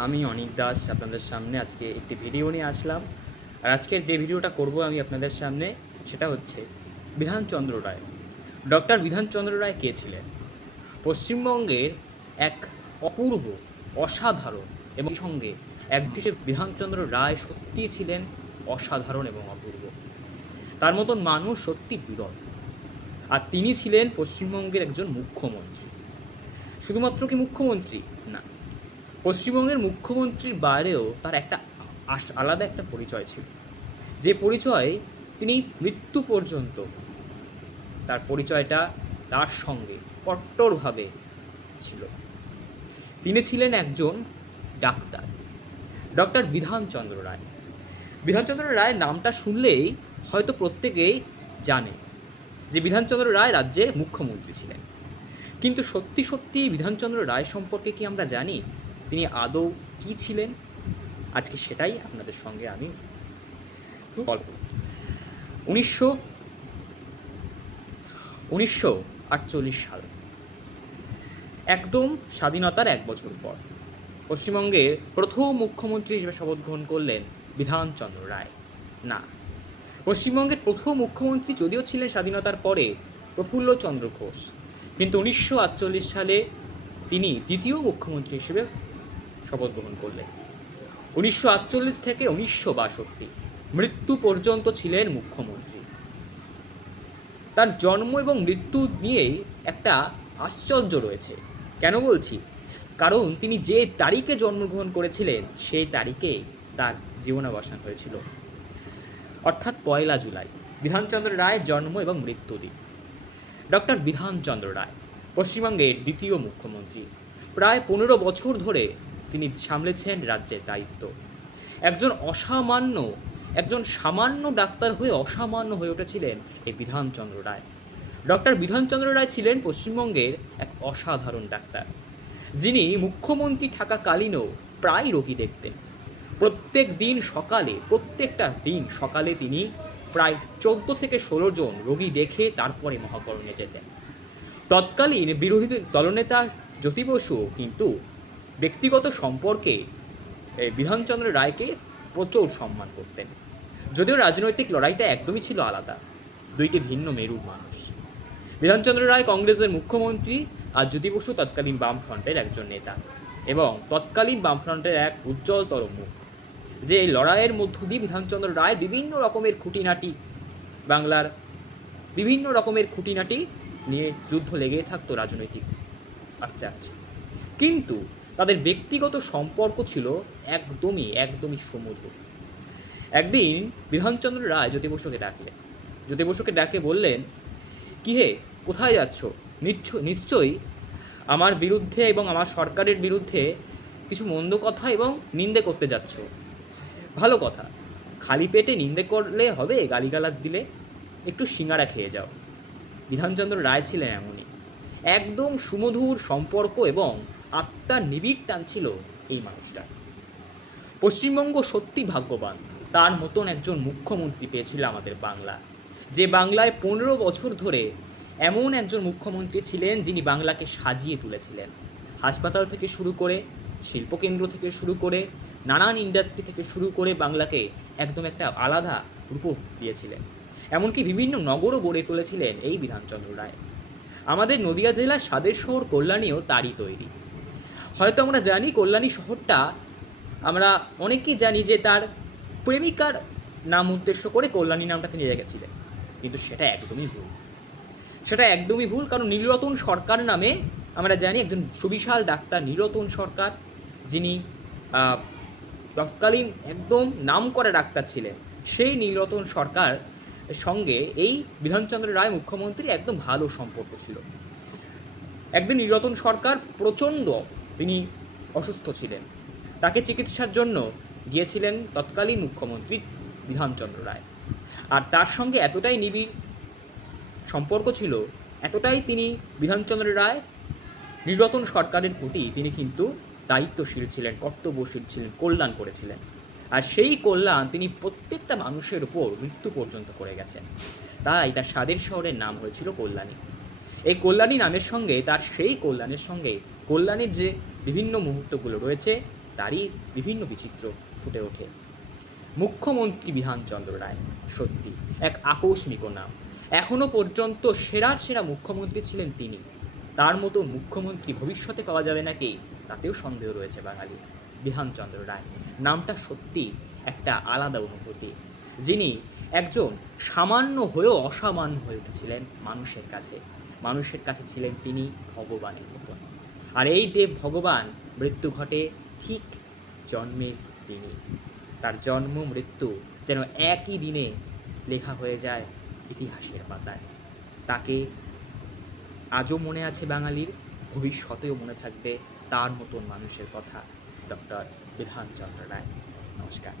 আমি অনিক দাস আপনাদের সামনে আজকে একটি ভিডিও নিয়ে আসলাম। আর আজকের যে ভিডিওটা করব আমি আপনাদের সামনে সেটা হচ্ছে বিধানচন্দ্র রায়। ডক্টর বিধানচন্দ্র রায় কে ছিলেন? পশ্চিমবঙ্গের এক অপূর্ব, অসাধারণ এবং সঙ্গে এক হিসেবে বিধানচন্দ্র রায় সত্যিই ছিলেন অসাধারণ এবং অপূর্ব। তার মতন মানুষ সত্যি বিরল। আর তিনি ছিলেন পশ্চিমবঙ্গের একজন মুখ্যমন্ত্রী। শুধুমাত্র কি মুখ্যমন্ত্রী? না, পশ্চিমবঙ্গের মুখ্যমন্ত্রীর বাইরেও তার একটা আলাদা একটা পরিচয় ছিল, যে পরিচয় তিনি মৃত্যু পর্যন্ত তার পরিচয়টা তার সঙ্গে কট্টরভাবে ছিল। তিনি ছিলেন একজন ডাক্তার, ডক্টর বিধানচন্দ্র রায়। বিধানচন্দ্র রায় নামটা শুনলেই হয়তো প্রত্যেকেই জানে যে বিধানচন্দ্র রায় রাজ্যের মুখ্যমন্ত্রী ছিলেন। কিন্তু সত্যি সত্যি বিধানচন্দ্র রায় সম্পর্কে কি আমরা জানি তিনি আদৌ কী ছিলেন? আজকে সেটাই আপনাদের সঙ্গে আমি গল্প। 1948 সাল, একদম স্বাধীনতার 1 বছর পর পশ্চিমবঙ্গের প্রথম মুখ্যমন্ত্রী হিসেবে শপথ গ্রহণ করলেন বিধানচন্দ্র রায়। না, পশ্চিমবঙ্গের প্রথম মুখ্যমন্ত্রী যদিও ছিলেন স্বাধীনতার পরে প্রফুল্লচন্দ্র ঘোষ, কিন্তু 1948 সালে তিনি দ্বিতীয় মুখ্যমন্ত্রী হিসেবে শপথ গ্রহণ করলেন। 1948 থেকে 1962 মৃত্যু পর্যন্ত ছিলেন মুখ্যমন্ত্রী। তার জন্ম এবং মৃত্যু নিয়েই একটা আশ্চর্য রয়েছে। কেন বলছি? কারণ তিনি যে তারিখে জন্মগ্রহণ করেছিলেন সেই তারিখে তার জীবনাবসান হয়েছিল, অর্থাৎ 1 জুলাই বিধানচন্দ্র রায়ের জন্ম এবং মৃত্যু দিন। ডক্টর বিধানচন্দ্র রায় পশ্চিমবঙ্গের দ্বিতীয় মুখ্যমন্ত্রী। প্রায় 15 বছর ধরে তিনি সামলেছেন রাজ্যের দায়িত্ব। একজন সামান্য ডাক্তার হয়ে অসামান্য হয়ে উঠেছিলেন এই বিধানচন্দ্র রায়। ডক্টর বিধানচন্দ্র রায় ছিলেন পশ্চিমবঙ্গের এক অসাধারণ ডাক্তার, যিনি মুখ্যমন্ত্রী থাকাকালীনও প্রায় রোগী দেখতেন। প্রত্যেকটা দিন সকালে তিনি প্রায় 14 থেকে 16 জন রোগী দেখে তারপরে মহাকরণে যেতেন। তৎকালীন বিরোধী দলনেতা জ্যোতি বসুও কিন্তু ব্যক্তিগত সম্পর্কে বিধানচন্দ্র রায়কে প্রচুর সম্মান করতেন। যদিও রাজনৈতিক লড়াইটা একদমই ছিল আলাদা, দুইটি ভিন্ন মেরুর মানুষ। বিধানচন্দ্র রায় কংগ্রেসের মুখ্যমন্ত্রী আর জ্যোতি বসু তৎকালীন বামফ্রন্টের একজন নেতা এবং তৎকালীন বামফ্রন্টের এক উজ্জ্বলতর মুখ। যে এই লড়াইয়ের মধ্য দিয়ে বিধানচন্দ্র রায় বাংলার বিভিন্ন রকমের খুঁটিনাটি নিয়ে যুদ্ধ লেগেই থাকতো রাজনৈতিক। আচ্ছা, কিন্তু তাদের ব্যক্তিগত সম্পর্ক ছিল একদমই সমুদ্র। একদিন বিধানচন্দ্র রায় জ্যোতি বসুকে ডাকে বললেন, কি হে, কোথায় যাচ্ছ? নিশ্চয়ই আমার বিরুদ্ধে এবং আমার সরকারের বিরুদ্ধে কিছু মন্দ কথা এবং নিন্দে করতে যাচ্ছ। ভালো কথা, খালি পেটে নিন্দে করলে হবে? গালিগালাজ দিলে? একটু সিঙ্গারা খেয়ে যাও। বিধানচন্দ্র রায় ছিলেন এমনই, একদম সুমধুর সম্পর্ক এবং আত্মার নিবিড় টান ছিল এই মানুষটার। পশ্চিমবঙ্গ সত্যি ভাগ্যবান, তার মতন একজন মুখ্যমন্ত্রী পেয়েছিল আমাদের বাংলা। যে বাংলায় 15 বছর ধরে এমন একজন মুখ্যমন্ত্রী ছিলেন যিনি বাংলাকে সাজিয়ে তুলেছিলেন। হাসপাতাল থেকে শুরু করে, শিল্পকেন্দ্র থেকে শুরু করে, নানান ইন্ডাস্ট্রি থেকে শুরু করে বাংলাকে একদম একটা আলাদা রূপ দিয়েছিলেন। এমনকি বিভিন্ন নগরও গড়ে তুলেছিলেন এই বিধানচন্দ্র রায়। আমাদের নদিয়া জেলার স্বাদের শহর কল্যাণীও তারই তৈরি। হয়তো আমরা জানি কল্যাণী শহরটা, আমরা অনেকেই জানি যে তার প্রেমিকার নাম উদ্দেশ্য করে কল্যাণী নামটা তিনি রেখেছিলেন, কিন্তু সেটা একদমই ভুল। কারণ নীলরতন সরকার নামে আমরা জানি একজন সুবিশাল ডাক্তার নীলরতন সরকার, যিনি তৎকালীন একদম নামকরা ডাক্তার ছিলেন। সেই নীলরতন সরকার সঙ্গে এই বিধানচন্দ্র রায় মুখ্যমন্ত্রী একদম ভালো সম্পর্ক ছিল। একদিন নীলরতন সরকার তিনি অসুস্থ ছিলেন, তাকে চিকিৎসার জন্য গিয়েছিলেন তৎকালীন মুখ্যমন্ত্রী বিধানচন্দ্র রায়। আর তার সঙ্গে এতটাই নিবিড় সম্পর্ক ছিল, এতটাই তিনি বিধানচন্দ্র রায় নীলরতন সরকারের প্রতি তিনি কিন্তু দায়িত্বশীল ছিলেন, কর্তব্যশীল ছিলেন, কল্যাণ করেছিলেন। আর সেই কল্যাণ তিনি প্রত্যেকটা মানুষের উপর মৃত্যু পর্যন্ত করে গেছেন। তাই তার স্বাদের শহরের নাম হয়েছিল কল্যাণী। এই কল্যাণী নামের সঙ্গে তার সেই কল্যাণের সঙ্গে কল্যাণীর যে বিভিন্ন মুহূর্তগুলো রয়েছে তারই বিভিন্ন বিচিত্র ফুটে ওঠে। মুখ্যমন্ত্রী বিধানচন্দ্র রায় সত্যি এক আকস্মিক নাম। এখনো পর্যন্ত সেরার সেরা মুখ্যমন্ত্রী ছিলেন তিনি। তার মতো মুখ্যমন্ত্রী ভবিষ্যতে পাওয়া যাবে নাকি তাতেও সন্দেহ রয়েছে বাঙালি। বিধানচন্দ্র রায় নামটা সত্যি একটা আলাদা অনুভূতি। যিনি একজন সামান্য হয়েও অসামান্য হয়ে উঠেছিলেন মানুষের কাছে। মানুষের কাছে ছিলেন তিনি ভগবানের মতন। আর এই দেব ভগবান মৃত্যু ঘটে ঠিক জন্মের দিনে। তার জন্ম মৃত্যু যেন একই দিনে লেখা হয়ে যায় ইতিহাসের পাতায়। তাকে আজও মনে আছে বাঙালির, ভবিষ্যতেও মনে থাকবে তার মতন মানুষের কথা, ডক্টর বিধানচন্দ্র রায়। নমস্কার।